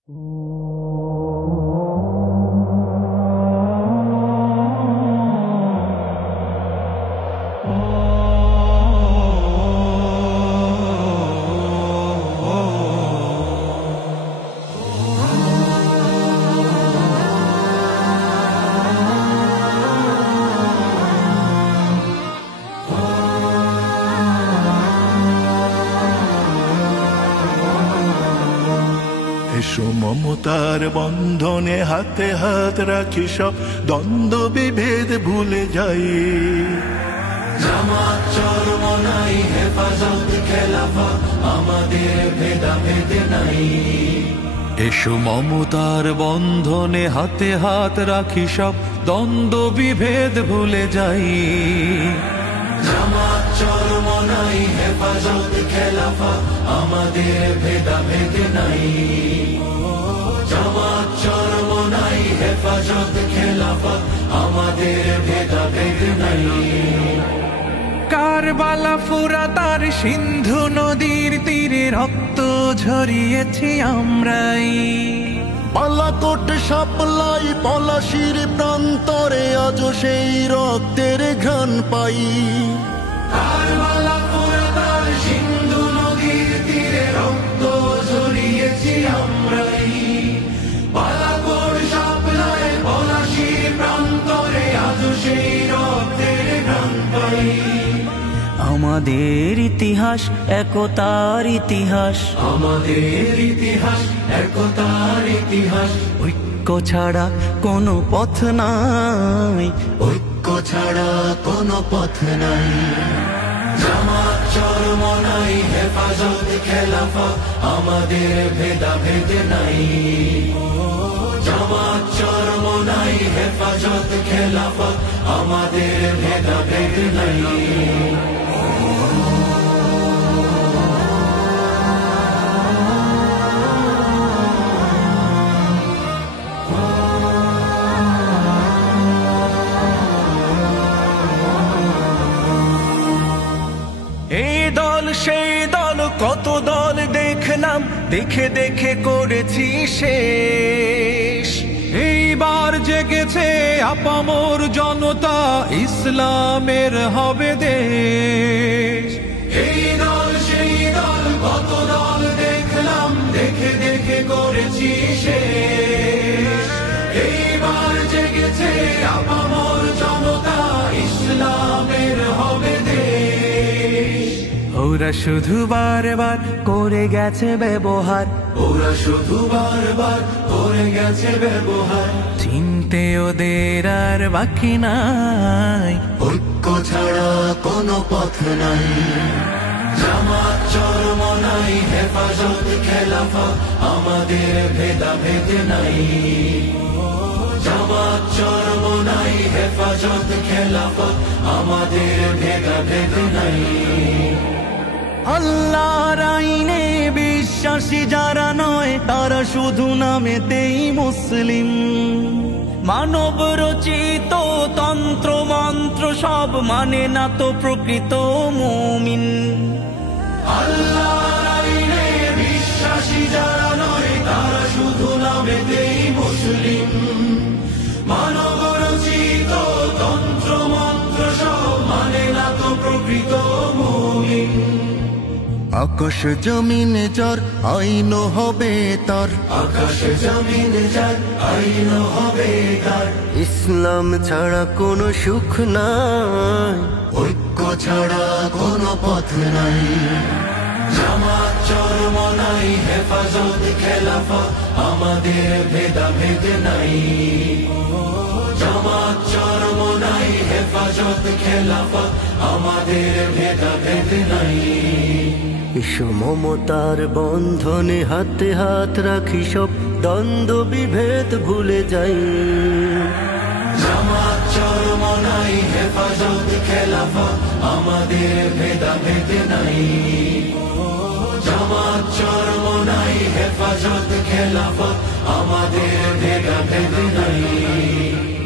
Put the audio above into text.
এসো মমতার বন্ধনে হাতে হাত রাখি, সব দ্বন্দ্ব বিভেদ ভুলে যাই। জামাত চরমনাই হেফাজত খেলাফত আমাদের ভেদাভেদ নাই। এসো মমতার বন্ধনে হাতে হাত রাখি, সব দ্বন্দ্ব বিভেদ ভুলে যাই। জামাত চরমনাই হেফাজত খেলাফত আমাদের ভেদাভেদ নাই। জামাত চরমনাই হেফাজত খেলাফত আমাদের ভেদাভেদ নাই। কারবালা ফুরাত আর সিন্ধু নদীর তীরে রক্ত ঝরিয়েছি আমরাই। বালাকোট সাপলাই পলাশির প্রান্তরে আজও সেই রক্তের ঘ্রাণ পাই। কারবালা ফুরাত আর সিন্ধু নদীর তীরে রক্ত ঝরিয়েছি আমরাই। বালাকোট সাপলাই পলাশির প্রান্তরে আজও সেই রক্তের ঘ্রাণ পাই। আমাদের ইতিহাস একতার ইতিহাস, আমাদের ইতিহাস একতার ইতিহাস। ঐক্য ছাড়া কোনো পথ নাই, ঐক্য ছাড়া কোনো পথ নাই। জামাত চরমনাই হেফাজত খেলাফত আমাদের ভেদাভেদ নাই। জামাত চরমনাই হেফাজত খেলাফত আমাদের ভেদাভেদ নাই। এই দল সেই দল কত দল দেখলাম, দেখে দেখে করেছি শেষ। এইবার জেগেছে আপামর জনতা, ইসলামের হবে দেশ। এই দল সেই দল কত দল দেখলাম, দেখে দেখে করেছি শেষ। এইবার জেগেছে আপামর জনতা, ইসলামের হবে দেশ। ওরা শুধু বারবার করে গেছে ব্যবহার, ওরা শুধু বারবার করে গেছে ব্যবহার। চিনতে ওদের আর বাকি নাই, ঐক্য ছাড়া কোনো পথ নাই। জামাত চরমনাই হেফাজত খেলাফত আমাদের ভেদাভেদ নাই। জামাত চরমনাই হেফাজত খেলাফত আমাদের ভেদাভেদ নাই। আল্লাহর আইনে বিশ্বাসী যারা নয়, তারা শুধু নামেতেই মুসলিম। মানব রচিত তন্ত্র মন্ত্র সব মানে না তো প্রকৃত মুমিন। আল্লাহর আইনে বিশ্বাসী যারা নয়, তারা শুধু নামেতেই মুসলিম। মানব রচিত তন্ত্র মন্ত্র সব মানে না তো প্রকৃত মুমিন। আকাশ জমিন যার আইন হবে তার, আকাশ জমিন যার আইন হবে তার। ইসলাম ছাড়া কোনো সুখ নাই, ঐক্য ছাড়া কোনো পথ নাই। জামাত চরমনাই হেফাজত খেলাফত আমাদের ভেদাভেদ নাই। জামাত চরমনাই হেফাজত খেলাফত আমাদের ভেদাভেদ নাই। এসো মমতার বন্ধনে হাতে হাত রাখি, সব দ্বন্দ্ব বিভেদ ভুলে যাই। জামাত চরমনাই হেফাজত খেলাফত আমাদের ভেদাভেদ নাই। জামাত চরমনাই হেফাজত খেলাফত আমাদের ভেদাভেদ নাই।